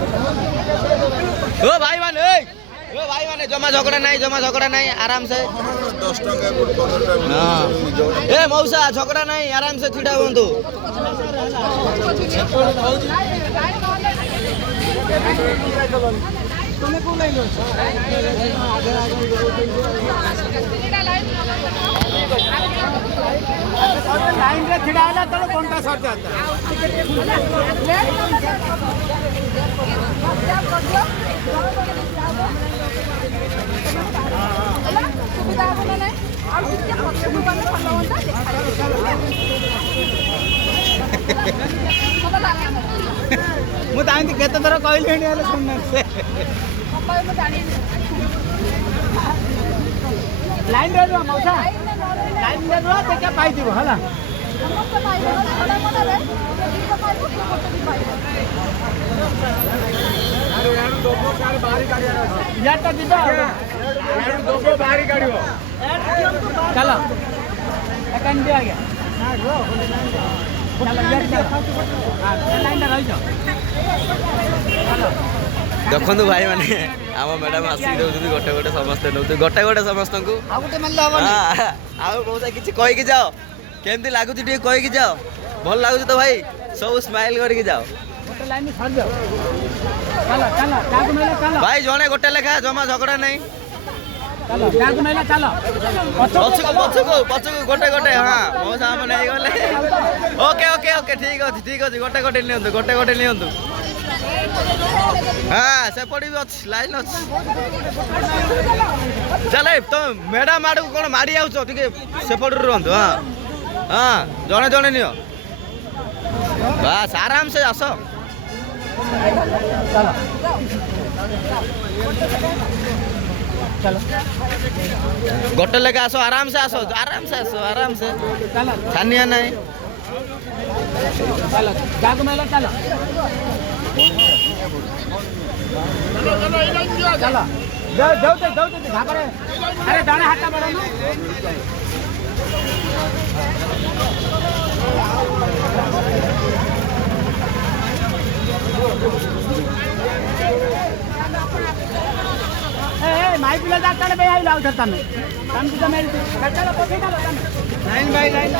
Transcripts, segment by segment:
ओ भाई माने ओ भाई माने जमा झगड़ा नहीं आराम से 10 टका 15 टका हाँ ए मौसा झगड़ा नहीं आराम से छिड़ा हुंतु तुम्हें को लाइन लाइन रे छिड़ा आला तो घंटा सर जाता सुविधा बोला नहीं और कितने पक्ष में बने फल होता ମୁଁ ତାଙ୍କୁ କେତେ ଥର କହିଲେଣି ହେଲେ ଶୁଣୁନାହାନ୍ତି ଲାଇନ୍ ରେ ରୁହ ମଉସା ଲାଇନ୍ ରେ ରୁହ ଦେଖିଆ ପାଇଯିବ ହେଲା ଇଆଡ଼ଟା ଯିବ बाहरी गाड़ी हो ଚାଲ ଏକାନି ଦିଅ ଆଜ୍ଞା देखु भाई माने आम मैडम आसिक दौरान गोटे गोटे समस्ते नौ गोटे गोटे समस्त को मौसा कि कहीकि जाओ केमती लगुच कहीकि जाओ भल लगुच तो भाई सब स्माइल करके जाओ भाई जड़े गोटे लेखा जमा झगड़ा नहीं पछकु गोटे गोटे हाँ मौसा आम नहीं गले ओके ओके ओके ठीक अच्छे गोटे गोटे नियंतु हाँ से पड़ी भी अच्छी लाइन अच्छी चले तो मैडम आड़ को कौन मारी आउछ टिके सेपट रुहतु हाँ हाँ जड़े जड़े नियो बस आराम से आस गोटे लेके आसो आराम से आसो आराम से छानिया नहीं अरे दाने हाथ बढ़ो ना माई पिला जाता है भाई आई लाउ था तमे तम तो मेरी चलो पछे चलो लाइन भाई लाइन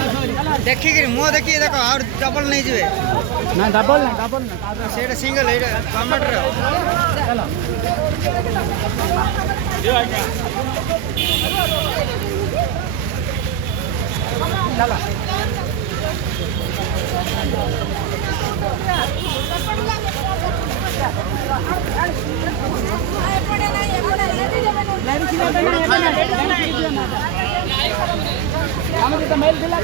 देखि कि मो देखि देखो और डबल नहीं जवे ना डबल ना सेटा सिंगल है कन्वर्टर चलो ये आ गया चलो मेल दिला